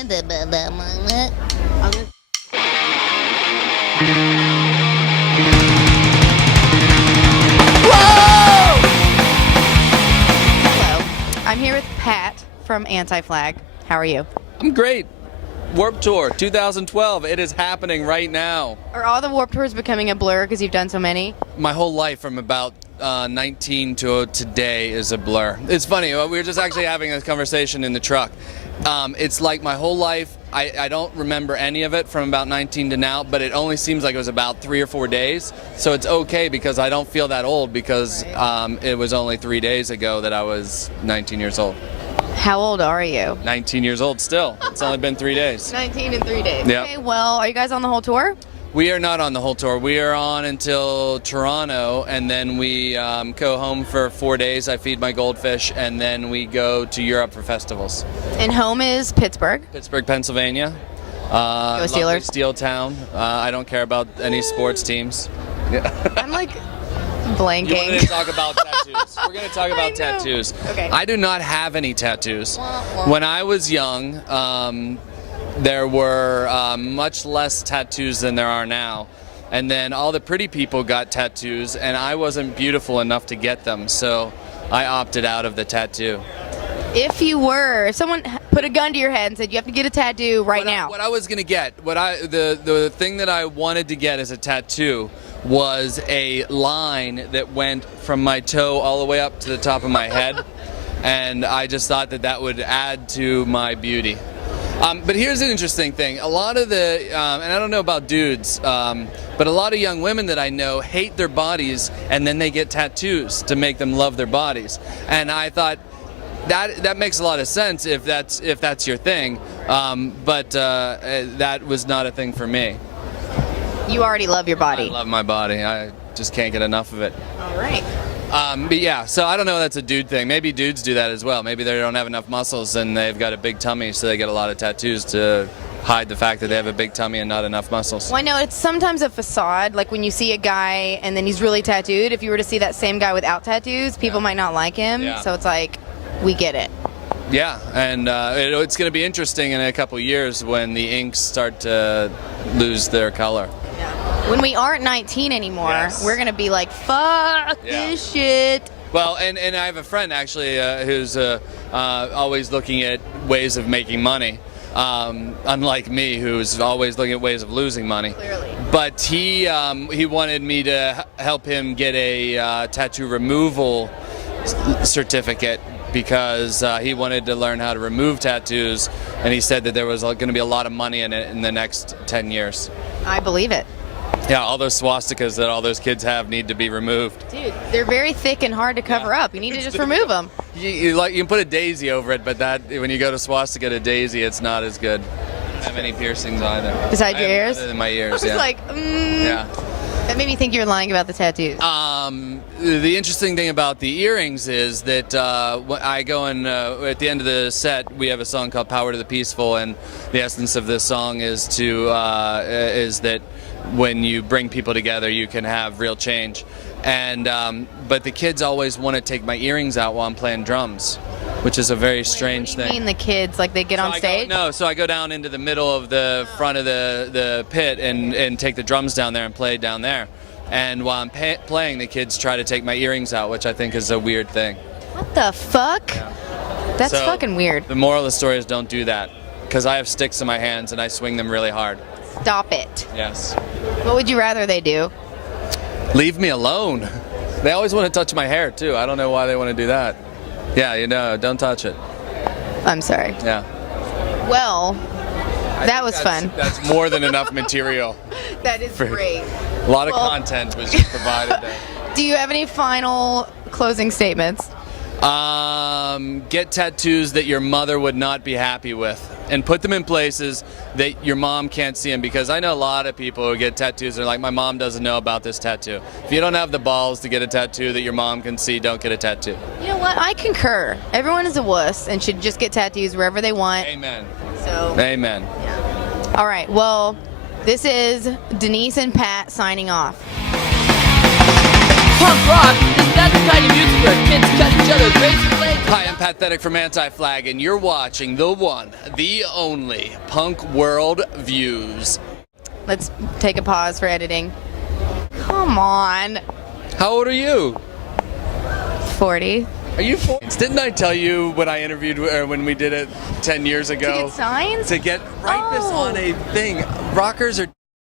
Hello, I'm here with Pat from Anti-Flag. How are you? I'm great. Warped Tour 2012. It is happening right now. Are all the Warped Tours becoming a blur because you've done so many? My whole life from about 19 to today is a blur. It's funny. We were just actually having a conversation in the truck. It's like my whole life, I don't remember any of it from about 19 to now, but it only seems like it was about 3 or 4 days. So it's okay because I don't feel that old because it was only 3 days ago that I was 19 years old. How old are you? 19 years old still. It's only been 3 days. 19 in 3 days. Yep. Okay, well, are you guys on the whole tour? We are not on the whole tour. We are on until Toronto, and then we go home for 4 days. I feed my goldfish, and then we go to Europe for festivals. And home is Pittsburgh. Pittsburgh, Pennsylvania. Go Steelers. Lovely Steel Town. I don't care about any sports teams. Yeah. I'm like You blanking. wanted to talk about tattoos. We're going to talk about tattoos. Okay. I do not have any tattoos. When I was young, there were much less tattoos than there are now. And then all the pretty people got tattoos, and I wasn't beautiful enough to get them, so I opted out of the tattoo. If someone put a gun to your head and said you have to get a tattoo right now. What I was going to get, the thing that I wanted to get as a tattoo was a line that went from my toe all the way up to the top of my head, and I just thought that that would add to my beauty. But here's an interesting thing. A lot of and I don't know about dudes, but a lot of young women that I know hate their bodies and then they get tattoos to make them love their bodies. And I thought that makes a lot of sense if that's your thing, but that was not a thing for me. You already love your body. I love my body. I just can't get enough of it. All right. But yeah, so I don't know if that's a dude thing. Maybe dudes do that as well. Maybe they don't have enough muscles and they've got a big tummy, so they get a lot of tattoos to hide the fact that they have a big tummy and not enough muscles. Well, I know it's sometimes a facade. Like when you see a guy and then he's really tattooed, if you were to see that same guy without tattoos, people might not like him. Yeah. So it's like, we get it. Yeah, and it's going to be interesting in a couple years when the inks start to lose their color. When we aren't 19 anymore, Yes. we're going to be like, fuck this shit. Well, and I have a friend actually who's always looking at ways of making money, unlike me, who's always looking at ways of losing money. Clearly. But he wanted me to help him get a tattoo removal certificate because he wanted to learn how to remove tattoos, and he said that there was going to be a lot of money in it in the next 10 years. I believe it. Yeah, all those swastikas that all those kids have need to be removed. Dude, they're very thick and hard to cover up. You need to just remove them. You can put a daisy over it, but that when you go to swastika to daisy, it's not as good. I don't have any piercings either. Besides your ears? Other than my ears, I was yeah. like, Yeah. That made me think you were lying about the tattoos. The interesting thing about the earrings is that I go and at the end of the set we have a song called "Power to the Peaceful," and the essence of this song is that when you bring people together, you can have real change. And but the kids always want to take my earrings out while I'm playing drums, which is a very strange What do you thing. mean the kids, like they get on stage? So I go down into the middle of the front of the pit and take the drums down there and play down there. And while I'm playing, the kids try to take my earrings out, which I think is a weird thing. What the fuck? Yeah. That's So, fucking weird. The moral of the story is don't do that, because I have sticks in my hands and I swing them really hard. Stop it. Yes. What would you rather they do? Leave me alone. They always want to touch my hair too. I don't know why they want to do that. Yeah, don't touch it. I'm sorry. Yeah. Well, I that think was fun. That's more than enough material. That is great. A lot of content was just provided there. Do you have any final closing statements? Get tattoos that your mother would not be happy with, and put them in places that your mom can't see them, because I know a lot of people who get tattoos and are like, my mom doesn't know about this tattoo. If you don't have the balls to get a tattoo that your mom can see, don't get a tattoo. You know what? I concur. Everyone is a wuss and should just get tattoos wherever they want. Amen. So. Amen. Yeah. All right. Well, this is Denise and Pat signing off. Punk rock is not the kind of music where kids cut each other's razor blades. Hi, I'm Pat Thetic from Anti-Flag, and you're watching the one, the only Punk World Views. Let's take a pause for editing. Come on. How old are you? 40. Are you 4? Didn't I tell you when I interviewed, or when we did it 10 years ago? To get signs? To get, write this on a thing. Rockers are